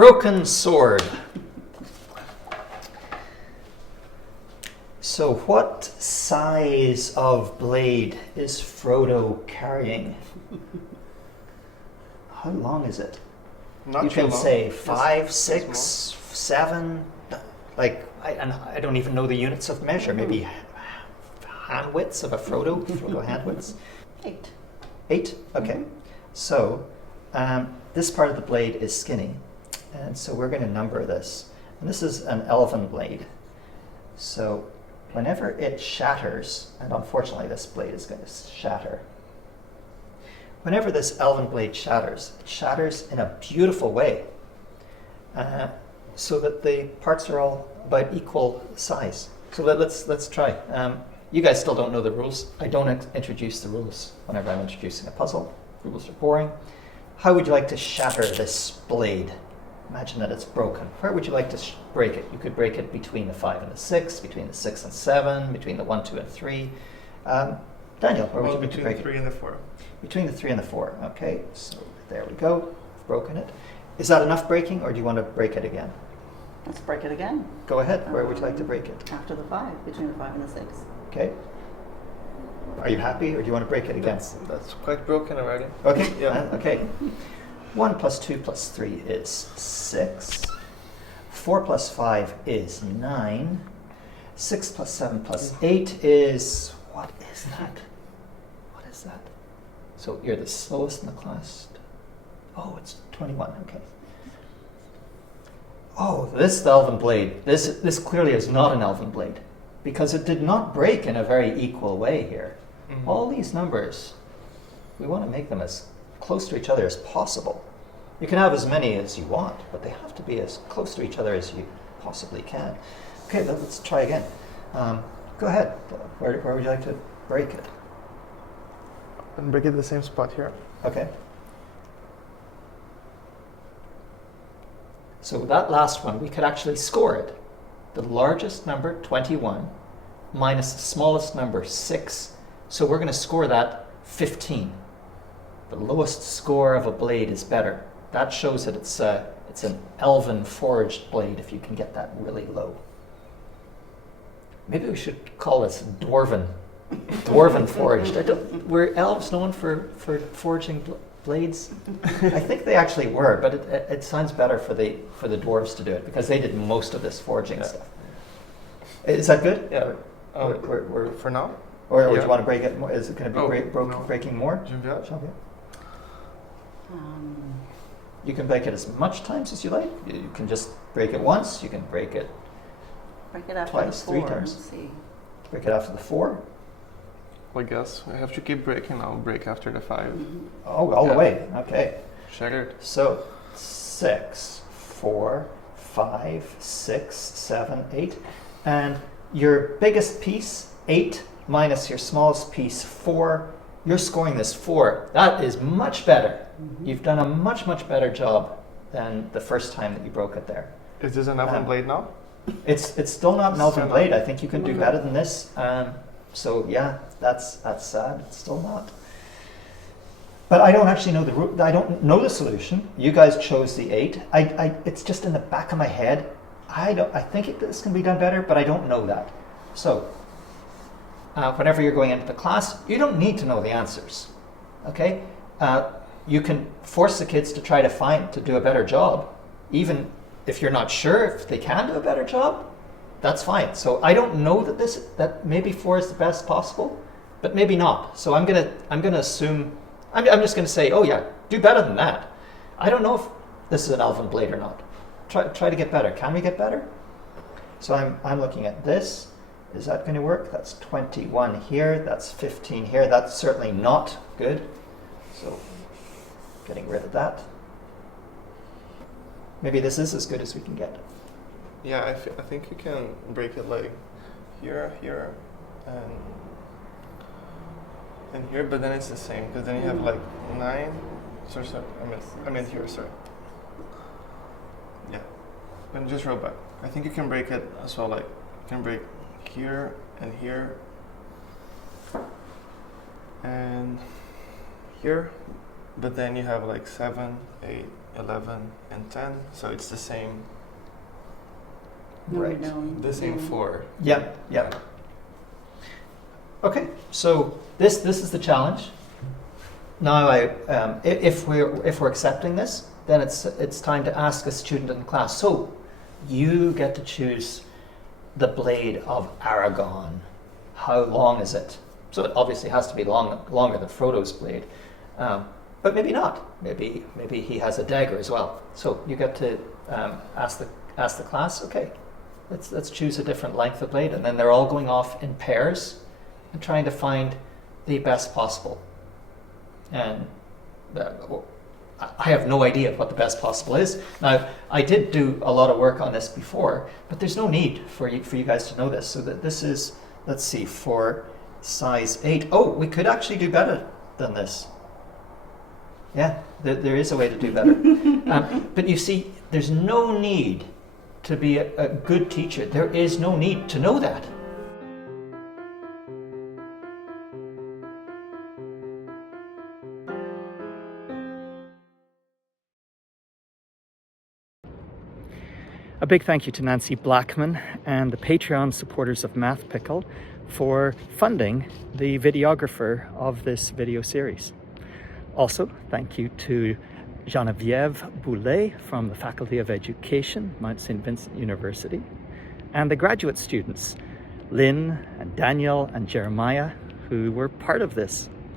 broken sword. So what size of blade is Frodo carrying? How long is it? Not You too can long. say Just 5, small. 6, 7. Like, I don't even know the units of measure. Maybe hand widths of a Frodo hand widths. 8. 8? Okay. So this part of the blade is skinny. And so we're going to number this. And this is an elven blade. So whenever it shatters, and unfortunately this blade is going to shatter. Whenever this elven blade shatters, it shatters in a beautiful way. So that the parts are all about equal size. So let's try. You guys still don't know the rules. I don't introduce the rules whenever I'm introducing a puzzle. Rules are boring. How would you like to shatter this blade? Imagine that it's broken. Where would you like to break it? You could break it between the 5 and the 6, between the 6 and 7, between the 1, 2, and 3. Daniel, where would you like to break between the 3 and the 4. Between the 3 and the 4. Okay, so there we go. I've broken it. Is that enough breaking, or do you want to break it again? Let's break it again. Go ahead. Where would you like to break it? After the 5, between the 5 and the 6. Okay. Are you happy, or do you want to break it again? That's quite broken already. Okay. Yeah. Okay. 1 plus 2 plus 3 is 6. 4 plus 5 is 9. 6 plus 7 plus 8 is... What is that? What is that? So you're the slowest in the class. Oh, it's 21. Okay. Oh, this elven blade. This clearly is not an elven blade, because it did not break in a very equal way here. Mhm. All these numbers, we want to make them as close to each other as possible. You can have as many as you want, but they have to be as close to each other as you possibly can. Okay, let's try again. Go ahead. Where would you like to break it? And break it the same spot here. Okay. So that last one, we could actually score it. The largest number, 21, minus the smallest number, 6. So we're going to score that 15. The lowest score of a blade is better. That shows that it's an elven forged blade, if you can get that really low. Maybe we should call this dwarven forged. Were elves known for forging blades? I think they actually were, but it sounds better for the dwarves to do it, because they did most of this forging stuff. Is that good? Yeah. We're For now? or would Yeah. you want to break it more? Is it going to be No. breaking more? Jean-Pierre? Jean-Pierre? Um, You can break it as much times as you like. You can just break it once. You can break it break it after Twice, the 3 4. times. Let's see. break it after the 4. I guess I have to keep breaking. I'll break after the 5. Mhm. Oh, all the Yeah. way. Okay. Shattered. So 6, 4, 5, 6, 7, 8. And your biggest piece, 8, minus your smallest piece, 4. You're scoring this 4. That is much better. Mhm. You've done a much, much better job than the first time that you broke it there. Is this an elven blade now? It's still not an elven Still not. blade. I think you can do Okay. better than this. So yeah, that's sad. It's still not. But I don't actually know I don't know the solution. You guys chose the 8. It's just in the back of my head. I think this can be done better, but I don't know that. So whenever you're going into the class, you don't need to know the answers. Okay? You can force the kids to try to do a better job, even if you're not sure if they can do a better job. That's fine. So I don't know that maybe 4 is the best possible, but maybe not. So I'm gonna assume. I'm just gonna say, oh yeah, do better than that. I don't know if this is an elven blade or not. Try to get better. Can we get better? So I'm looking at this. Is that going to work? That's 21 here. That's 15 here. That's certainly not good. So getting rid of that. Maybe this is as good as we can get. Yeah, I think you can break it like here, here, and here, but then it's the same, because then you have like 9. Sorry, I meant here, sorry. Yeah, and just roll back. I think you can break it as well, like you can break here and here and here, but then you have like 7, 8, 11, and 10. So it's the same, No, Right. no, the same no. 4. Yeah, yeah. Okay, so this is the challenge. Now, if we're accepting this, then it's time to ask a student in the class. So, you get to choose the blade of Aragon. How long is it? So it obviously has to be longer than Frodo's blade, but maybe not. Maybe he has a dagger as well. So you get to ask the class. Okay, let's choose a different length of blade, and then they're all going off in pairs and trying to find the best possible. And I have no idea what the best possible is. Now, I did do a lot of work on this before, but there's no need for you guys to know this. So that this is, let's see, for size 8. Oh, we could actually do better than this. Yeah, there is a way to do better. But you see, there's no need to be a good teacher. There is no need to know that. A big thank you to Nancy Blackman and the Patreon supporters of Math Pickle for funding the videographer of this video series. Also, thank you to Geneviève Boulet from the Faculty of Education, Mount St. Vincent University, and the graduate students, Lynn and Daniel and Jeremiah, who were part of this